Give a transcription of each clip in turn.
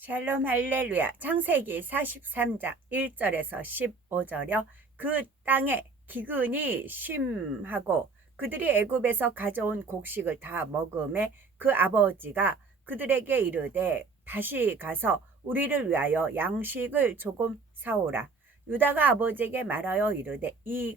샬롬 할렐루야. 창세기 43장 1절에서 15절이요. 그 땅에 기근이 심하고 그들이 애굽에서 가져온 곡식을 다 먹음에 그 아버지가 그들에게 이르되 다시 가서 우리를 위하여 양식을 조금 사오라. 유다가 아버지에게 말하여 이르되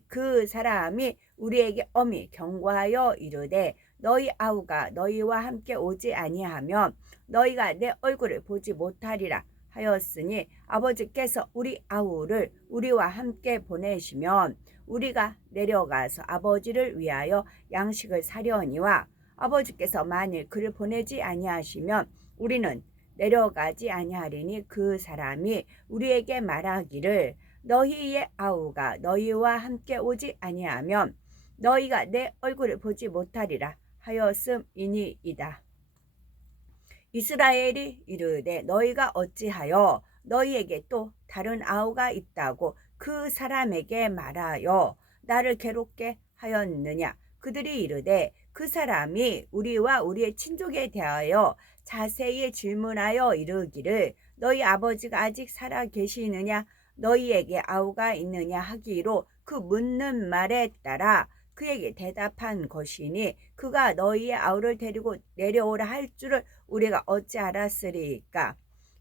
그 사람이 우리에게 엄히 경고하여 이르되 너희 아우가 너희와 함께 오지 아니하면 너희가 내 얼굴을 보지 못하리라 하였으니 아버지께서 우리 아우를 우리와 함께 보내시면 우리가 내려가서 아버지를 위하여 양식을 사려니와 아버지께서 만일 그를 보내지 아니하시면 우리는 내려가지 아니하리니 그 사람이 우리에게 말하기를 너희의 아우가 너희와 함께 오지 아니하면 너희가 내 얼굴을 보지 못하리라 하였음이니이다. 이스라엘이 이르되 너희가 어찌하여 너희에게 또 다른 아우가 있다고 그 사람에게 말하여 나를 괴롭게 하였느냐. 그들이 이르되 그 사람이 우리와 우리의 친족에 대하여 자세히 질문하여 이르기를 너희 아버지가 아직 살아 계시느냐 너희에게 아우가 있느냐 하기로 그 묻는 말에 따라 그에게 대답한 것이니 그가 너희의 아우를 데리고 내려오라 할 줄을 우리가 어찌 알았으리까.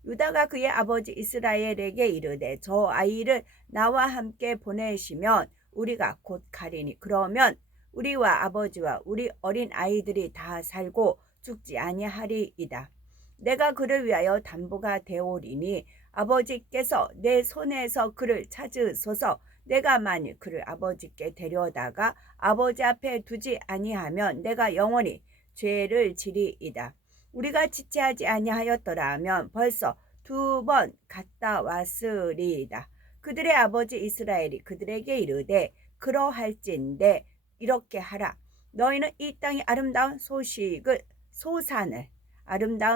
유다가 그의 아버지 이스라엘에게 이르되 저 아이를 나와 함께 보내시면 우리가 곧 가리니 그러면 우리와 아버지와 우리 어린 아이들이 다 살고 죽지 아니하리이다. 내가 그를 위하여 담보가 되오리니 아버지께서 내 손에서 그를 찾으소서. 내가 만일 그를 아버지께 데려다가 아버지 앞에 두지 아니하면 내가 영원히 죄를 지리이다. 우리가 지체하지 아니하였더라면 벌써 2번 갔다 왔으리이다. 그들의 아버지 이스라엘이 그들에게 이르되 그러할진대 이렇게 하라. 너희는 이 땅의 아름다운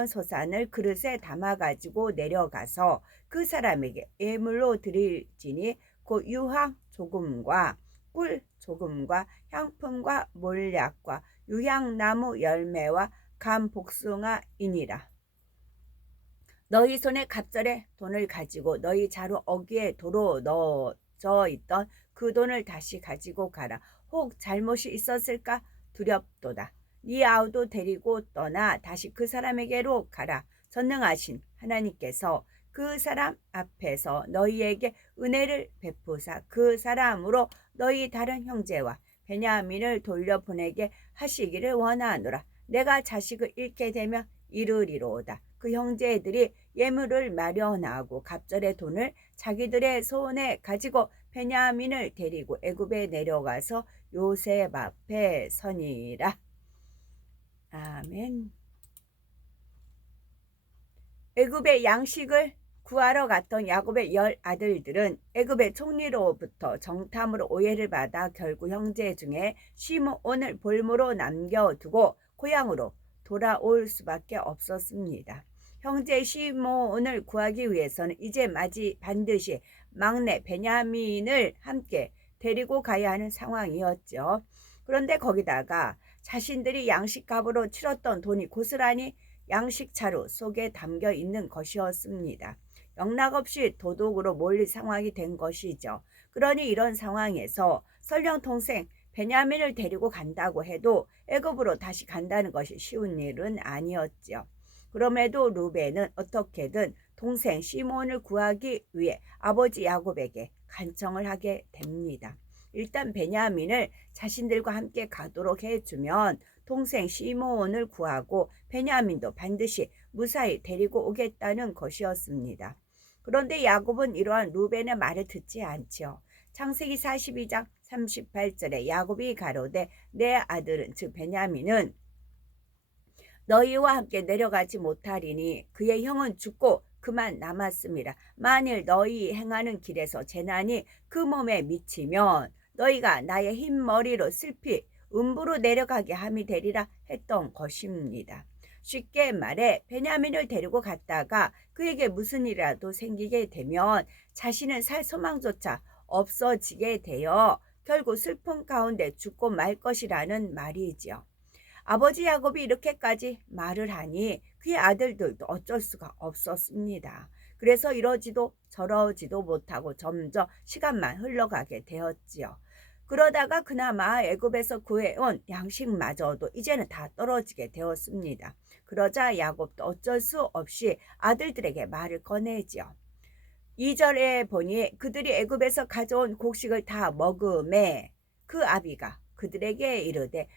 소산을 그릇에 담아가지고 내려가서 그 사람에게 예물로 드릴지니 곧 유황 조금과 꿀 조금과 향품과 몰약과 유향나무 열매와 감 복숭아이니라. 너희 손에 갑절에 돈을 가지고 너희 자루 어귀에 도로 넣어져 있던 그 돈을 다시 가지고 가라. 혹 잘못이 있었을까 두렵도다. 네 아우도 데리고 떠나 다시 그 사람에게로 가라. 전능하신 하나님께서 그 사람 앞에서 너희에게 은혜를 베푸사 그 사람으로 너희 다른 형제와 베냐민을 돌려보내게 하시기를 원하노라. 내가 자식을 잃게 되면 이르리로다. 그 형제들이 예물을 마련하고 갑절의 돈을 자기들의 손에 가지고 베냐민을 데리고 애굽에 내려가서 요셉 앞에 서니라. 아멘. 애굽의 양식을 구하러 갔던 야곱의 10아들들은 애굽의 총리로부터 정탐으로 오해를 받아 결국 형제 중에 시므온을 볼모로 남겨두고 고향으로 돌아올 수밖에 없었습니다. 형제 시므온을 구하기 위해서는 이제 반드시 막내 베냐민을 함께 데리고 가야 하는 상황이었죠. 그런데 거기다가 자신들이 양식값으로 치렀던 돈이 고스란히 양식차로 속에 담겨 있는 것이었습니다. 영락없이 도둑으로 몰릴 상황이 된 것이죠. 그러니 이런 상황에서 설령 동생 베냐민을 데리고 간다고 해도 애굽으로 다시 간다는 것이 쉬운 일은 아니었죠. 그럼에도 루벤은 어떻게든 동생 시몬을 구하기 위해 아버지 야곱에게 간청을 하게 됩니다. 일단 베냐민을 자신들과 함께 가도록 해주면 동생 시몬을 구하고 베냐민도 반드시 무사히 데리고 오겠다는 것이었습니다. 그런데 야곱은 이러한 루벤의 말을 듣지 않죠. 창세기 42장 38절에 야곱이 가로되 내 아들은 즉 베냐민은 너희와 함께 내려가지 못하리니 그의 형은 죽고 그만 남았습니다. 만일 너희 행하는 길에서 재난이 그 몸에 미치면 너희가 나의 흰 머리로 슬피 음부로 내려가게 함이 되리라 했던 것입니다. 쉽게 말해 베냐민을 데리고 갔다가 그에게 무슨 일이라도 생기게 되면 자신은 살 소망조차 없어지게 되어 결국 슬픔 가운데 죽고 말 것이라는 말이지요. 아버지 야곱이 이렇게까지 말을 하니 그의 아들들도 어쩔 수가 없었습니다. 그래서 이러지도 저러지도 못하고 점점 시간만 흘러가게 되었지요. 그러다가 그나마 애굽에서 구해온 양식마저도 이제는 다 떨어지게 되었습니다. 그러자 야곱도 어쩔 수 없이 아들들에게 말을 꺼내지요. 2절에 보니 그들이 애굽에서 가져온 곡식을 다 먹음에 그 아비가 그들에게 이르되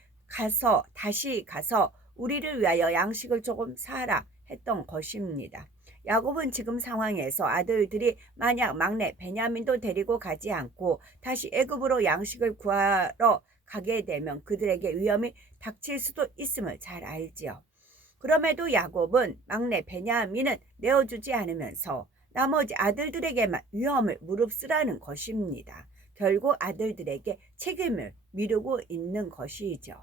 다시 가서 우리를 위하여 양식을 조금 사라 했던 것입니다. 야곱은 지금 상황에서 아들들이 만약 막내 베냐민도 데리고 가지 않고 다시 애굽으로 양식을 구하러 가게 되면 그들에게 위험이 닥칠 수도 있음을 잘 알지요. 그럼에도 야곱은 막내 베냐민은 내어주지 않으면서 나머지 아들들에게만 위험을 무릅쓰라는 것입니다. 결국 아들들에게 책임을 미루고 있는 것이죠.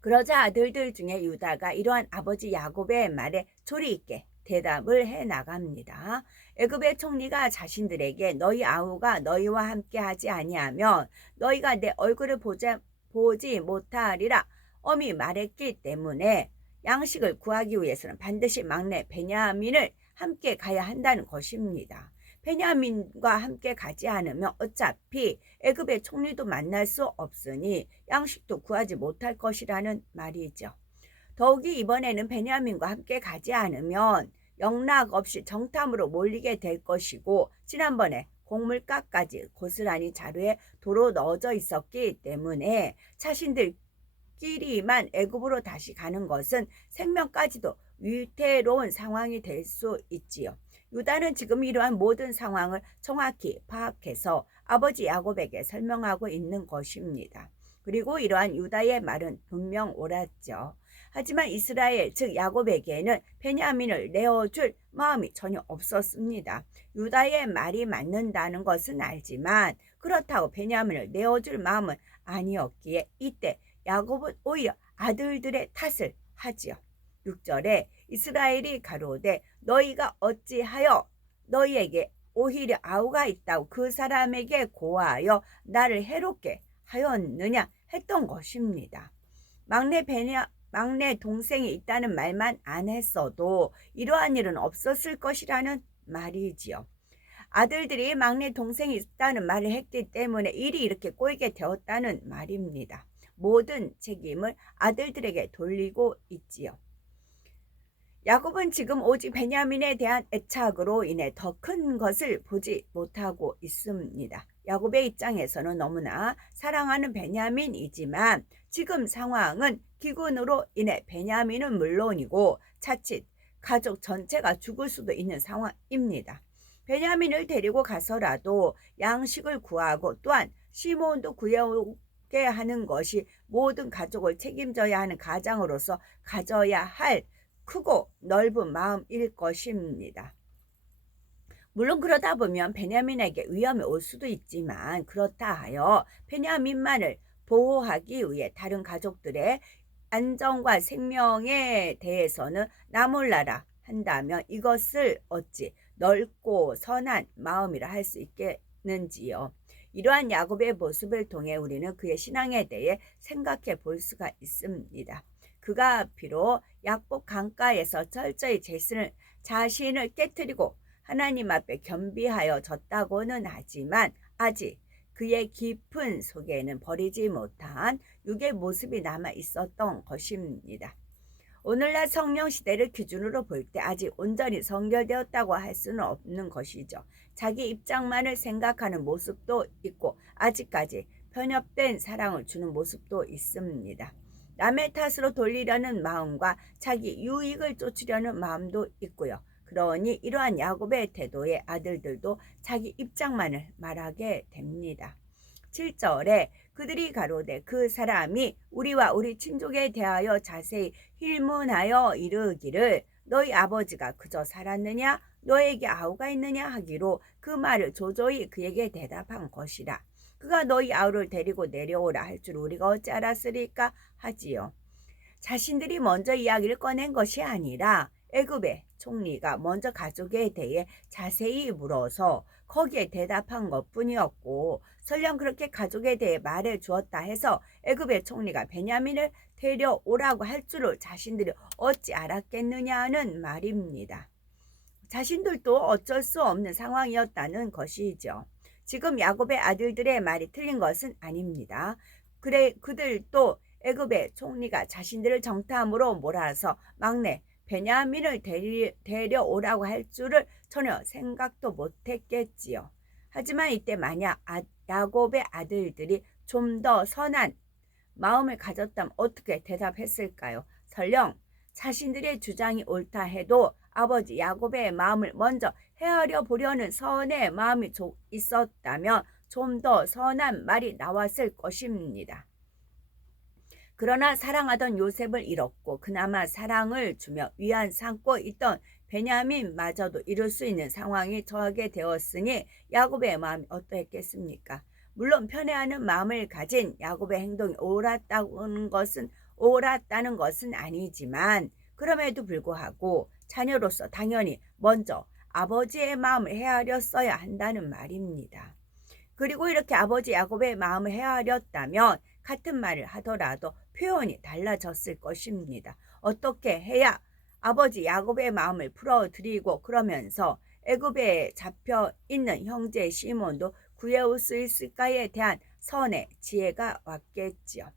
그러자 아들들 중에 유다가 이러한 아버지 야곱의 말에 조리 있게 대답을 해 나갑니다. 애굽의 총리가 자신들에게 너희 아우가 너희와 함께 하지 아니하면 너희가 내 얼굴을 보지 못하리라 엄히 말했기 때문에 양식을 구하기 위해서는 반드시 막내 베냐민을 함께 가야 한다는 것입니다. 베냐민과 함께 가지 않으면 어차피 애굽의 총리도 만날 수 없으니 양식도 구하지 못할 것이라는 말이죠. 더욱이 이번에는 베냐민과 함께 가지 않으면 영락 없이 정탐으로 몰리게 될 것이고 지난번에 곡물가까지 고스란히 자루에 도로 넣어져 있었기 때문에 자신들끼리만 애굽으로 다시 가는 것은 생명까지도 위태로운 상황이 될 수 있지요. 유다는 지금 이러한 모든 상황을 정확히 파악해서 아버지 야곱에게 설명하고 있는 것입니다. 그리고 이러한 유다의 말은 분명 옳았죠. 하지만 이스라엘 즉 야곱에게는 베냐민을 내어줄 마음이 전혀 없었습니다. 유다의 말이 맞는다는 것은 알지만 그렇다고 베냐민을 내어줄 마음은 아니었기에 이때 야곱은 오히려 아들들의 탓을 하지요. 6절에 이스라엘이 가로되 너희가 어찌하여 너희에게 오히려 아우가 있다고 그 사람에게 고하여 나를 해롭게 하였느냐 했던 것입니다. 막내 동생이 있다는 말만 안 했어도 이러한 일은 없었을 것이라는 말이지요. 아들들이 막내 동생이 있다는 말을 했기 때문에 일이 이렇게 꼬이게 되었다는 말입니다. 모든 책임을 아들들에게 돌리고 있지요. 야곱은 지금 오직 베냐민에 대한 애착으로 인해 더 큰 것을 보지 못하고 있습니다. 야곱의 입장에서는 너무나 사랑하는 베냐민이지만 지금 상황은 기근으로 인해 베냐민은 물론이고 자칫 가족 전체가 죽을 수도 있는 상황입니다. 베냐민을 데리고 가서라도 양식을 구하고 또한 시몬도 구해오게 하는 것이 모든 가족을 책임져야 하는 가장으로서 가져야 할 크고 넓은 마음일 것입니다. 물론 그러다 보면 베냐민에게 위험이 올 수도 있지만 그렇다 하여 베냐민만을 보호하기 위해 다른 가족들의 안전과 생명에 대해서는 나몰라라 한다면 이것을 어찌 넓고 선한 마음이라 할 수 있겠는지요. 이러한 야곱의 모습을 통해 우리는 그의 신앙에 대해 생각해 볼 수가 있습니다. 그가 비록 약복 강가에서 철저히 자신을 깨트리고 하나님 앞에 겸비하여 졌다고는 하지만 아직 그의 깊은 속에는 버리지 못한 육의 모습이 남아 있었던 것입니다. 오늘날 성령 시대를 기준으로 볼 때 아직 온전히 성결되었다고 할 수는 없는 것이죠. 자기 입장만을 생각하는 모습도 있고 아직까지 편협된 사랑을 주는 모습도 있습니다. 남의 탓으로 돌리려는 마음과 자기 유익을 쫓으려는 마음도 있고요. 그러니 이러한 야곱의 태도에 아들들도 자기 입장만을 말하게 됩니다. 7절에 그들이 가로되 그 사람이 우리와 우리 친족에 대하여 자세히 힐문하여 이르기를 너희 아버지가 그저 살았느냐 너에게 아우가 있느냐 하기로 그 말을 조조히 그에게 대답한 것이라. 그가 너희 아우를 데리고 내려오라 할 줄 우리가 어찌 알았으리까 하지요. 자신들이 먼저 이야기를 꺼낸 것이 아니라 애굽의 총리가 먼저 가족에 대해 자세히 물어서 거기에 대답한 것뿐이었고 설령 그렇게 가족에 대해 말해 주었다 해서 애굽의 총리가 베냐민을 데려오라고 할 줄을 자신들이 어찌 알았겠느냐는 말입니다. 자신들도 어쩔 수 없는 상황이었다는 것이죠. 지금 야곱의 아들들의 말이 틀린 것은 아닙니다. 그래 그들도 애굽의 총리가 자신들을 정탐으로 몰아서 막내 베냐민을 데려오라고 할 줄을 전혀 생각도 못했겠지요. 하지만 이때 만약 야곱의 아들들이 좀 더 선한 마음을 가졌다면 어떻게 대답했을까요? 설령 자신들의 주장이 옳다 해도 아버지 야곱의 마음을 먼저 헤아려 보려는 선의 마음이 있었다면 좀 더 선한 말이 나왔을 것입니다. 그러나 사랑하던 요셉을 잃었고 그나마 사랑을 주며 위안 삼고 있던 베냐민마저도 잃을 수 있는 상황이 처하게 되었으니 야곱의 마음이 어떠했겠습니까? 물론 편애하는 마음을 가진 야곱의 행동이 옳았다는 것은 아니지만 그럼에도 불구하고 자녀로서 당연히 먼저 아버지의 마음을 헤아렸어야 한다는 말입니다. 그리고 이렇게 아버지 야곱의 마음을 헤아렸다면 같은 말을 하더라도 표현이 달라졌을 것입니다. 어떻게 해야 아버지 야곱의 마음을 풀어드리고 그러면서 애굽에 잡혀 있는 형제 시몬도 구해올 수 있을까에 대한 선의 지혜가 왔겠지요.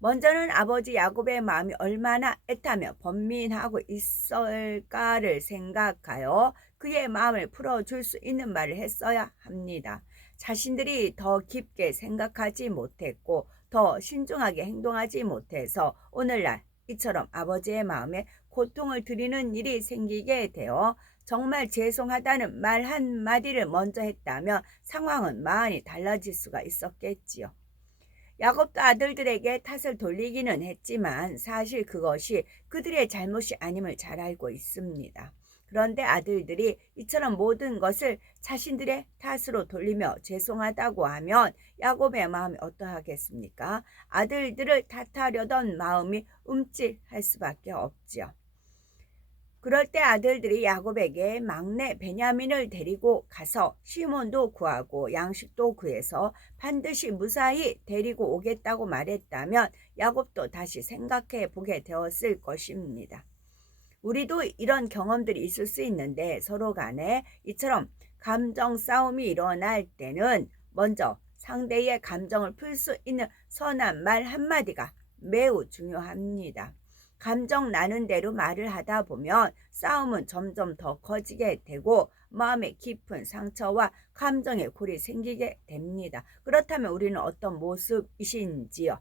먼저는 아버지 야곱의 마음이 얼마나 애타며 번민하고 있을까를 생각하여 그의 마음을 풀어줄 수 있는 말을 했어야 합니다. 자신들이 더 깊게 생각하지 못했고 더 신중하게 행동하지 못해서 오늘날 이처럼 아버지의 마음에 고통을 드리는 일이 생기게 되어 정말 죄송하다는 말 한마디를 먼저 했다면 상황은 많이 달라질 수가 있었겠지요. 야곱도 아들들에게 탓을 돌리기는 했지만 사실 그것이 그들의 잘못이 아님을 잘 알고 있습니다. 그런데 아들들이 이처럼 모든 것을 자신들의 탓으로 돌리며 죄송하다고 하면 야곱의 마음이 어떠하겠습니까? 아들들을 탓하려던 마음이 움찔할 수밖에 없지요. 그럴 때 아들들이 야곱에게 막내 베냐민을 데리고 가서 시몬도 구하고 양식도 구해서 반드시 무사히 데리고 오겠다고 말했다면 야곱도 다시 생각해 보게 되었을 것입니다. 우리도 이런 경험들이 있을 수 있는데 서로 간에 이처럼 감정 싸움이 일어날 때는 먼저 상대의 감정을 풀 수 있는 선한 말 한마디가 매우 중요합니다. 감정 나는 대로 말을 하다 보면 싸움은 점점 더 커지게 되고 마음에 깊은 상처와 감정의 골이 생기게 됩니다. 그렇다면 우리는 어떤 모습이신지요?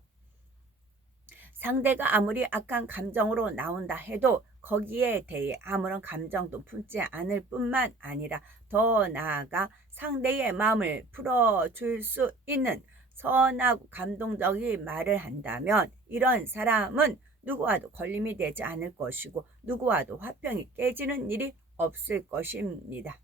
상대가 아무리 악한 감정으로 나온다 해도 거기에 대해 아무런 감정도 품지 않을 뿐만 아니라 더 나아가 상대의 마음을 풀어줄 수 있는 선하고 감동적인 말을 한다면 이런 사람은 누구와도 걸림이 되지 않을 것이고 누구와도 화평이 깨지는 일이 없을 것입니다.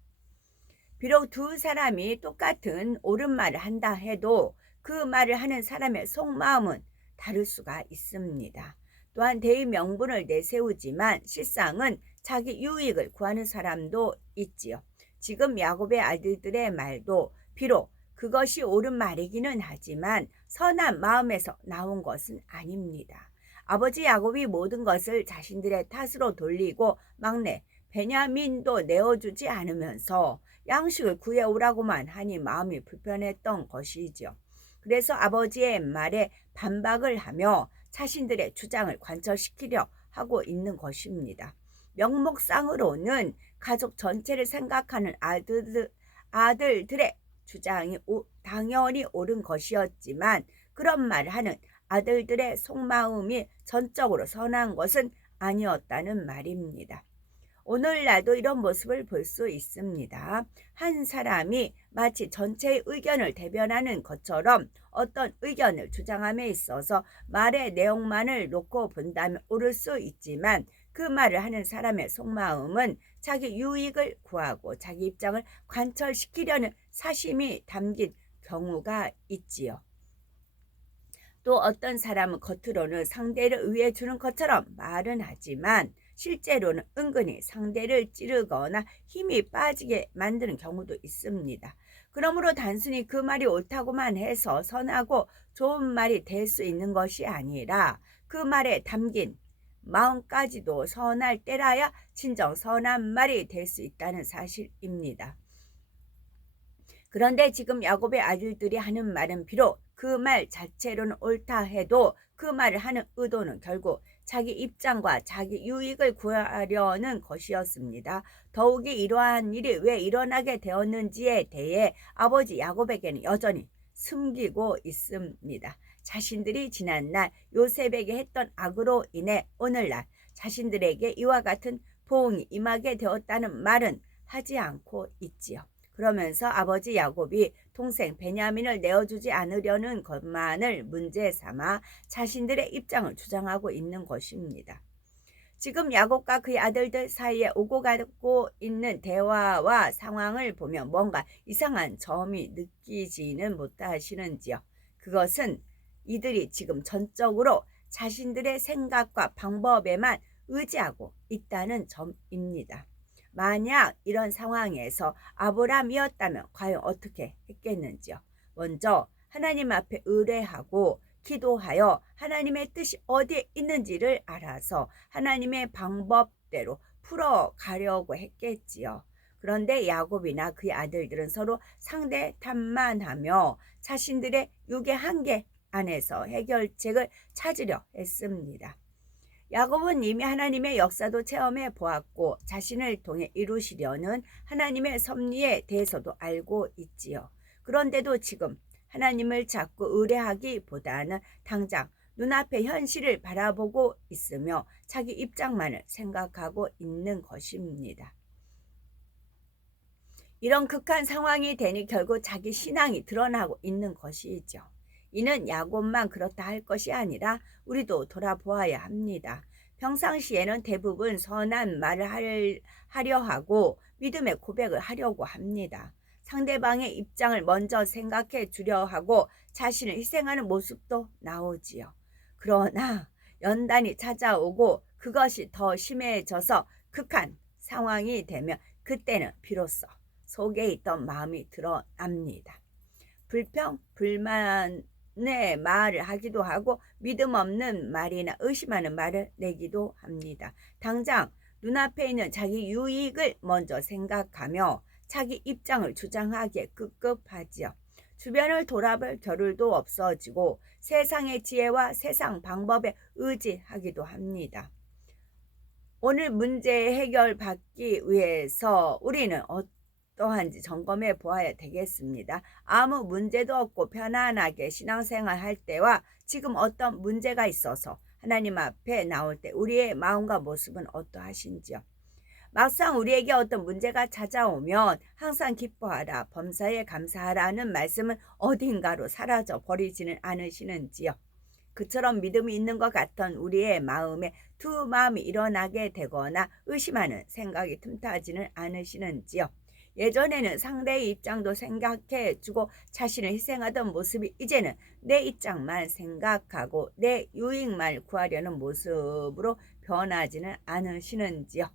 비록 두 사람이 똑같은 옳은 말을 한다 해도 그 말을 하는 사람의 속마음은 다를 수가 있습니다. 또한 대의 명분을 내세우지만 실상은 자기 유익을 구하는 사람도 있지요. 지금 야곱의 아들들의 말도 비록 그것이 옳은 말이기는 하지만 선한 마음에서 나온 것은 아닙니다. 아버지 야곱이 모든 것을 자신들의 탓으로 돌리고 막내 베냐민도 내어주지 않으면서 양식을 구해오라고만 하니 마음이 불편했던 것이죠. 그래서 아버지의 말에 반박을 하며 자신들의 주장을 관철시키려 하고 있는 것입니다. 명목상으로는 가족 전체를 생각하는 아들들의 주장이 당연히 옳은 것이었지만 그런 말을 하는 아들들의 속마음이 전적으로 선한 것은 아니었다는 말입니다. 오늘날도 이런 모습을 볼 수 있습니다. 한 사람이 마치 전체의 의견을 대변하는 것처럼 어떤 의견을 주장함에 있어서 말의 내용만을 놓고 본다면 옳을 수 있지만 그 말을 하는 사람의 속마음은 자기 유익을 구하고 자기 입장을 관철시키려는 사심이 담긴 경우가 있지요. 또 어떤 사람은 겉으로는 상대를 의해 주는 것처럼 말은 하지만 실제로는 은근히 상대를 찌르거나 힘이 빠지게 만드는 경우도 있습니다. 그러므로 단순히 그 말이 옳다고만 해서 선하고 좋은 말이 될 수 있는 것이 아니라 그 말에 담긴 마음까지도 선할 때라야 진정 선한 말이 될 수 있다는 사실입니다. 그런데 지금 야곱의 아들들이 하는 말은 비록 그 말 자체로는 옳다 해도 그 말을 하는 의도는 결국 자기 입장과 자기 유익을 구하려는 것이었습니다. 더욱이 이러한 일이 왜 일어나게 되었는지에 대해 아버지 야곱에게는 여전히 숨기고 있습니다. 자신들이 지난날 요셉에게 했던 악으로 인해 오늘날 자신들에게 이와 같은 보응이 임하게 되었다는 말은 하지 않고 있지요. 그러면서 아버지 야곱이 동생 베냐민을 내어주지 않으려는 것만을 문제 삼아 자신들의 입장을 주장하고 있는 것입니다. 지금 야곱과 그의 아들들 사이에 오고 가고 있는 대화와 상황을 보면 뭔가 이상한 점이 느끼지는 못하시는지요. 그것은 이들이 지금 전적으로 자신들의 생각과 방법에만 의지하고 있다는 점입니다. 만약 이런 상황에서 아브라함이었다면 과연 어떻게 했겠는지요. 먼저 하나님 앞에 의뢰하고 기도하여 하나님의 뜻이 어디에 있는지를 알아서 하나님의 방법대로 풀어가려고 했겠지요. 그런데 야곱이나 그의 아들들은 서로 상대 탐만하며 자신들의 육의 한계 안에서 해결책을 찾으려 했습니다. 야곱은 이미 하나님의 역사도 체험해 보았고 자신을 통해 이루시려는 하나님의 섭리에 대해서도 알고 있지요. 그런데도 지금 하나님을 자꾸 의뢰하기보다는 당장 눈앞의 현실을 바라보고 있으며 자기 입장만을 생각하고 있는 것입니다. 이런 극한 상황이 되니 결국 자기 신앙이 드러나고 있는 것이죠. 이는 야곱만 그렇다 할 것이 아니라 우리도 돌아보아야 합니다. 평상시에는 대부분 선한 말을 하려 하고 믿음의 고백을 하려고 합니다. 상대방의 입장을 먼저 생각해 주려 하고 자신을 희생하는 모습도 나오지요. 그러나 연단이 찾아오고 그것이 더 심해져서 극한 상황이 되면 그때는 비로소 속에 있던 마음이 드러납니다. 불평, 불만의 말을 하기도 하고 믿음 없는 말이나 의심하는 말을 내기도 합니다. 당장 눈앞에 있는 자기 유익을 먼저 생각하며 자기 입장을 주장하기에 급급하지요. 주변을 돌아볼 겨를도 없어지고 세상의 지혜와 세상 방법에 의지하기도 합니다. 오늘 문제 해결받기 위해서 우리는 어떠한지 점검해 보아야 되겠습니다. 아무 문제도 없고 편안하게 신앙생활 할 때와 지금 어떤 문제가 있어서 하나님 앞에 나올 때 우리의 마음과 모습은 어떠하신지요? 막상 우리에게 어떤 문제가 찾아오면 항상 기뻐하라, 범사에 감사하라는 말씀은 어딘가로 사라져 버리지는 않으시는지요? 그처럼 믿음이 있는 것 같던 우리의 마음에 두 마음이 일어나게 되거나 의심하는 생각이 틈타지는 않으시는지요? 예전에는 상대의 입장도 생각해주고 자신을 희생하던 모습이 이제는 내 입장만 생각하고 내 유익만 구하려는 모습으로 변하지는 않으시는지요?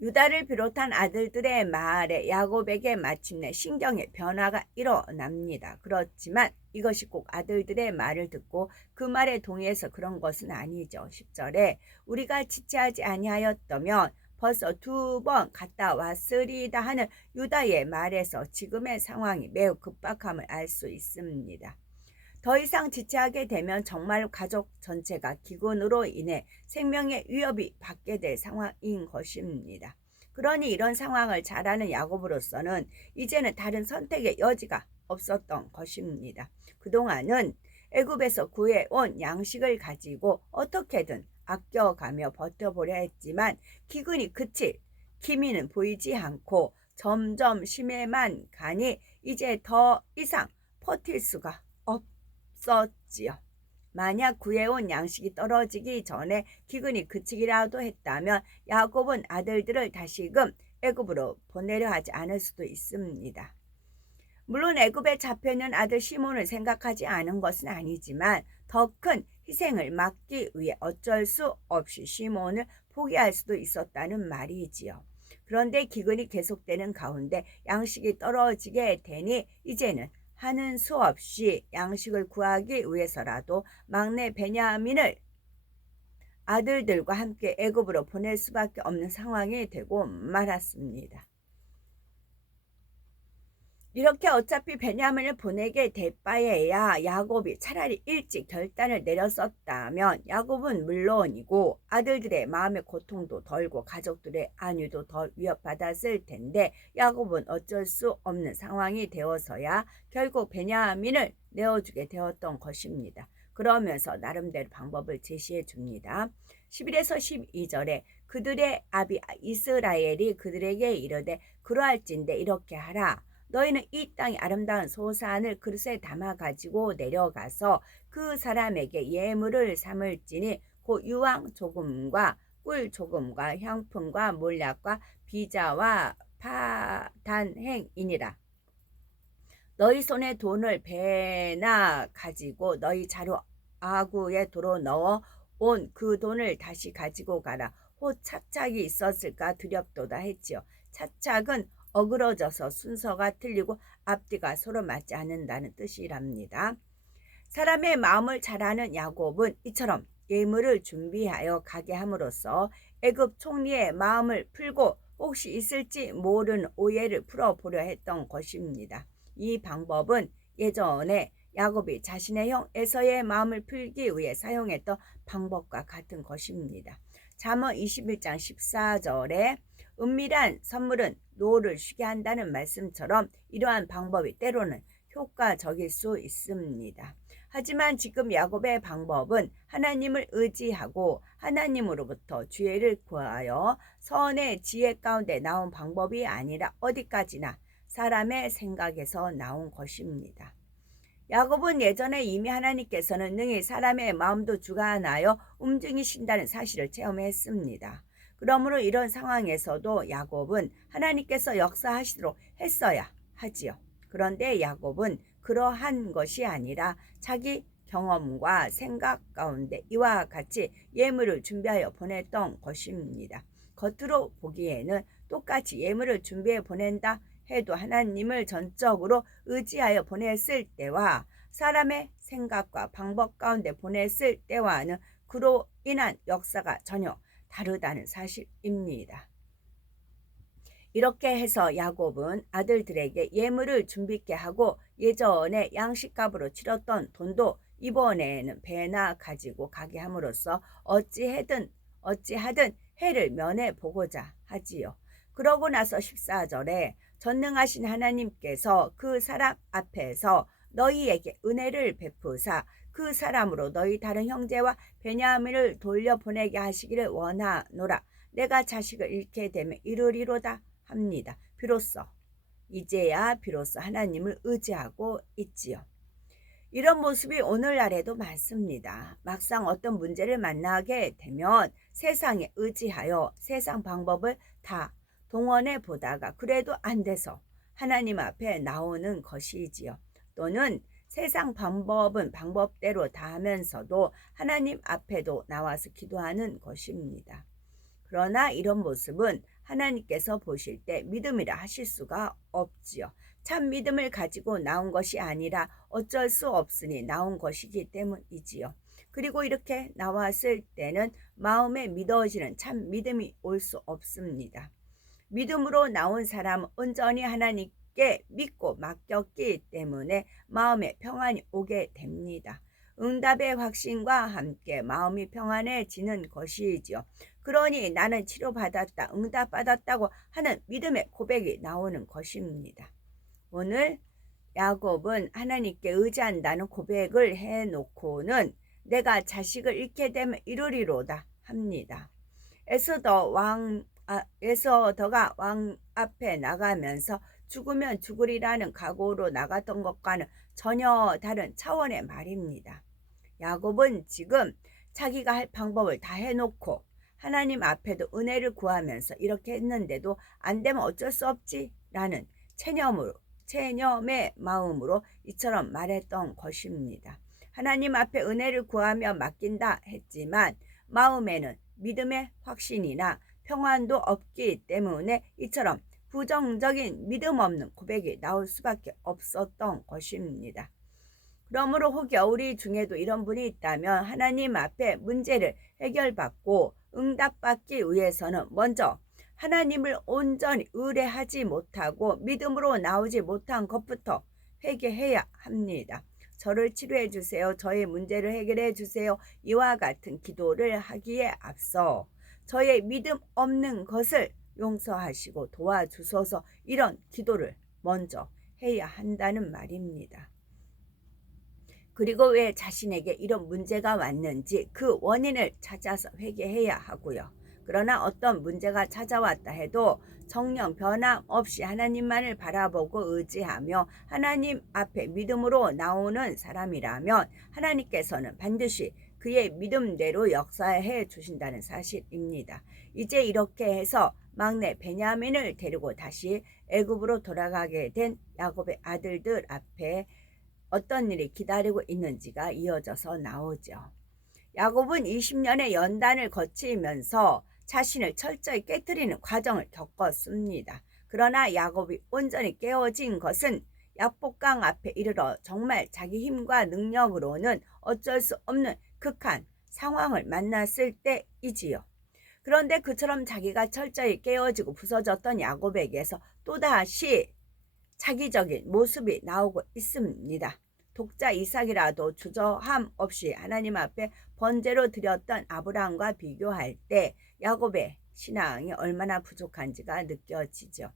유다를 비롯한 아들들의 말에 야곱에게 마침내 신경의 변화가 일어납니다. 그렇지만 이것이 꼭 아들들의 말을 듣고 그 말에 동의해서 그런 것은 아니죠. 10절에 우리가 지체하지 아니하였다면 벌써 2번 갔다 왔으리다 하는 유다의 말에서 지금의 상황이 매우 급박함을 알 수 있습니다. 더 이상 지체하게 되면 정말 가족 전체가 기근으로 인해 생명의 위협이 받게 될 상황인 것입니다. 그러니 이런 상황을 잘 아는 야곱으로서는 이제는 다른 선택의 여지가 없었던 것입니다. 그동안은 애굽에서 구해온 양식을 가지고 어떻게든 아껴가며 버텨보려 했지만 기근이 그칠 기미는 보이지 않고 점점 심해만 가니 이제 더 이상 버틸 수가 없었지요. 만약 구해온 양식이 떨어지기 전에 기근이 그치기라도 했다면 야곱은 아들들을 다시금 애굽으로 보내려 하지 않을 수도 있습니다. 물론 애굽에 잡혀있는 아들 시몬을 생각하지 않은 것은 아니지만 더 큰 희생을 막기 위해 어쩔 수 없이 시몬을 포기할 수도 있었다는 말이지요. 그런데 기근이 계속되는 가운데 양식이 떨어지게 되니 이제는 하는 수 없이 양식을 구하기 위해서라도 막내 베냐민을 아들들과 함께 애굽으로 보낼 수밖에 없는 상황이 되고 말았습니다. 이렇게 어차피 베냐민을 보내게 될 바에야 야곱이 차라리 일찍 결단을 내렸었다면 야곱은 물론이고 아들들의 마음의 고통도 덜고 가족들의 안위도 더 위협받았을 텐데 야곱은 어쩔 수 없는 상황이 되어서야 결국 베냐민을 내어주게 되었던 것입니다. 그러면서 나름대로 방법을 제시해 줍니다. 11에서 12절에 그들의 아비 이스라엘이 그들에게 이르되 그러할진대 이렇게 하라. 너희는 이 땅의 아름다운 소산을 그릇에 담아 가지고 내려가서 그 사람에게 예물을 삼을지니 곧 유황 조금과 꿀 조금과 향품과 몰약과 비자와 파단행이니라. 너희 손에 돈을 배나 가지고 너희 자루 아구에 도로 넣어 온 그 돈을 다시 가지고 가라. 혹 차착이 있었을까 두렵도다 했지요. 차착은 어그러져서 순서가 틀리고 앞뒤가 서로 맞지 않는다는 뜻이랍니다. 사람의 마음을 잘 아는 야곱은 이처럼 예물을 준비하여 가게 함으로써 애굽 총리의 마음을 풀고 혹시 있을지 모르는 오해를 풀어보려 했던 것입니다. 이 방법은 예전에 야곱이 자신의 형 에서의 마음을 풀기 위해 사용했던 방법과 같은 것입니다. 잠언 21장 14절에 은밀한 선물은 노를 쉬게 한다는 말씀처럼 이러한 방법이 때로는 효과적일 수 있습니다. 하지만 지금 야곱의 방법은 하나님을 의지하고 하나님으로부터 지혜를 구하여 선의 지혜 가운데 나온 방법이 아니라 어디까지나 사람의 생각에서 나온 것입니다. 야곱은 예전에 이미 하나님께서는 능히 사람의 마음도 주관하여 움직이신다는 사실을 체험했습니다. 그러므로 이런 상황에서도 야곱은 하나님께서 역사하시도록 했어야 하지요. 그런데 야곱은 그러한 것이 아니라 자기 경험과 생각 가운데 이와 같이 예물을 준비하여 보냈던 것입니다. 겉으로 보기에는 똑같이 예물을 준비해 보낸다 해도 하나님을 전적으로 의지하여 보냈을 때와 사람의 생각과 방법 가운데 보냈을 때와는 그로 인한 역사가 전혀 다르다는 사실입니다. 이렇게 해서 야곱은 아들들에게 예물을 준비케 하고 예전에 양식값으로 치렀던 돈도 이번에는 배나 가지고 가게 함으로써 어찌하든 해를 면해 보고자 하지요. 그러고 나서 14절에 전능하신 하나님께서 그 사람 앞에서 너희에게 은혜를 베푸사 그 사람으로 너희 다른 형제와 베냐민을 돌려보내게 하시기를 원하노라. 내가 자식을 잃게 되면 이르리로다 합니다. 이제야 비로소 하나님을 의지하고 있지요. 이런 모습이 오늘날에도 많습니다. 막상 어떤 문제를 만나게 되면 세상에 의지하여 세상 방법을 다 동원해 보다가 그래도 안 돼서 하나님 앞에 나오는 것이지요. 또는 세상 방법은 방법대로 다 하면서도 하나님 앞에도 나와서 기도하는 것입니다. 그러나 이런 모습은 하나님께서 보실 때 믿음이라 하실 수가 없지요. 참 믿음을 가지고 나온 것이 아니라 어쩔 수 없으니 나온 것이기 때문이지요. 그리고 이렇게 나왔을 때는 마음에 믿어지는 참 믿음이 올 수 없습니다. 믿음으로 나온 사람은 온전히 하나님께 믿고 맡겼기 때문에 마음에 평안이 오게 됩니다. 응답의 확신과 함께 마음이 평안해지는 것이지요. 그러니 나는 치료받았다, 응답받았다고 하는 믿음의 고백이 나오는 것입니다. 오늘 야곱은 하나님께 의지한다는 고백을 해놓고는 내가 자식을 잃게 되면 이르리로다 합니다. 에서더가 왕 앞에 나가면서 죽으면 죽으리라는 각오로 나갔던 것과는 전혀 다른 차원의 말입니다. 야곱은 지금 자기가 할 방법을 다 해놓고 하나님 앞에도 은혜를 구하면서 이렇게 했는데도 안 되면 어쩔 수 없지 라는 체념의 마음으로 이처럼 말했던 것입니다. 하나님 앞에 은혜를 구하며 맡긴다 했지만 마음에는 믿음의 확신이나 평안도 없기 때문에 이처럼 부정적인 믿음 없는 고백이 나올 수밖에 없었던 것입니다. 그러므로 혹여 우리 중에도 이런 분이 있다면 하나님 앞에 문제를 해결받고 응답받기 위해서는 먼저 하나님을 온전히 의뢰하지 못하고 믿음으로 나오지 못한 것부터 회개해야 합니다. 저를 치료해 주세요. 저의 문제를 해결해 주세요. 이와 같은 기도를 하기에 앞서 저의 믿음 없는 것을 용서하시고 도와주소서, 이런 기도를 먼저 해야 한다는 말입니다. 그리고 왜 자신에게 이런 문제가 왔는지 그 원인을 찾아서 회개해야 하고요. 그러나 어떤 문제가 찾아왔다 해도 정령 변함없이 하나님만을 바라보고 의지하며 하나님 앞에 믿음으로 나오는 사람이라면 하나님께서는 반드시 그의 믿음대로 역사해 주신다는 사실입니다. 이제 이렇게 해서 막내 베냐민을 데리고 다시 애굽으로 돌아가게 된 야곱의 아들들 앞에 어떤 일이 기다리고 있는지가 이어져서 나오죠. 야곱은 20년의 연단을 거치면서 자신을 철저히 깨뜨리는 과정을 겪었습니다. 그러나 야곱이 온전히 깨어진 것은 약복강 앞에 이르러 정말 자기 힘과 능력으로는 어쩔 수 없는 극한 상황을 만났을 때이지요. 그런데 그처럼 자기가 철저히 깨어지고 부서졌던 야곱에게서 또다시 차기적인 모습이 나오고 있습니다. 독자 이삭이라도 주저함 없이 하나님 앞에 번제로 드렸던 아브라함과 비교할 때 야곱의 신앙이 얼마나 부족한지가 느껴지죠.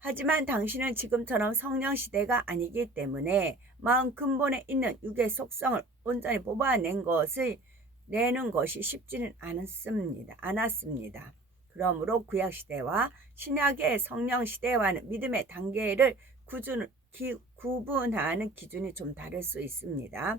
하지만 당신은 지금처럼 성령 시대가 아니기 때문에 마음 근본에 있는 육의 속성을 온전히 뽑아내는 것이 쉽지는 않았습니다. 그러므로 구약 시대와 신약의 성령 시대와는 믿음의 단계를 구분하는 기준이 좀 다를 수 있습니다.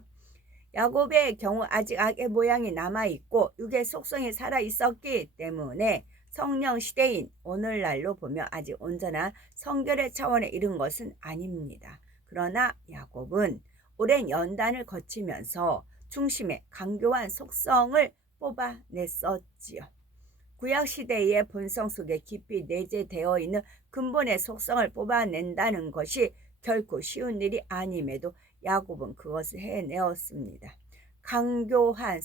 야곱의 경우 아직 악의 모양이 남아있고 육의 속성이 살아있었기 때문에 성령 시대인 오늘날로 보면 아직 온전한 성결의 차원에 이른 것은 아닙니다. 그러나 야곱은 오랜 연단을 거치면서 중심의 강교한 속성을 뽑아냈었지요. 구약시대의 본성 속에 깊이 내재되어 있는 근본의 속성을 뽑아낸다는 것이 결코 쉬운 일이 아님에도 야곱은 그것을 해내었습니다. 강교한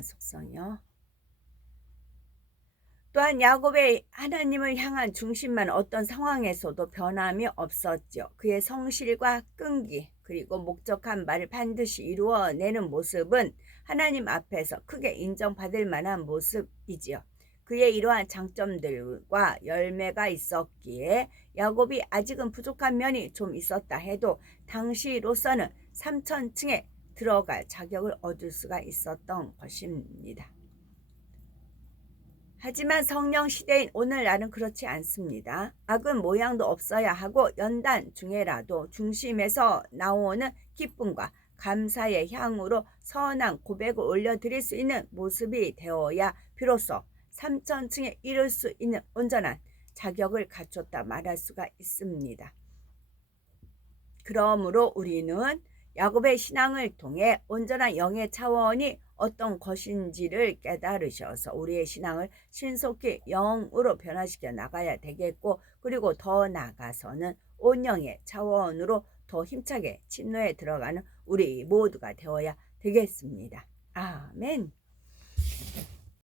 속성이요. 또한 야곱의 하나님을 향한 중심만 어떤 상황에서도 변함이 없었죠. 그의 성실과 끈기 그리고 목적한 바를 반드시 이루어내는 모습은 하나님 앞에서 크게 인정받을 만한 모습이지요. 그의 이러한 장점들과 열매가 있었기에 야곱이 아직은 부족한 면이 좀 있었다 해도 당시로서는 3천층에 들어갈 자격을 얻을 수가 있었던 것입니다. 하지만 성령 시대인 오늘날은 그렇지 않습니다. 악은 모양도 없어야 하고 연단 중에라도 중심에서 나오는 기쁨과 감사의 향으로 선한 고백을 올려드릴 수 있는 모습이 되어야 비로소 3천층에 이를 수 있는 온전한 자격을 갖췄다 말할 수가 있습니다. 그러므로 우리는 야곱의 신앙을 통해 온전한 영의 차원이 어떤 것인지를 깨달으셔서 우리의 신앙을 신속히 영으로 변화시켜 나가야 되겠고, 그리고 더 나아가서는 온영의 차원으로 더 힘차게 침노에 들어가는 우리 모두가 되어야 되겠습니다. 아멘.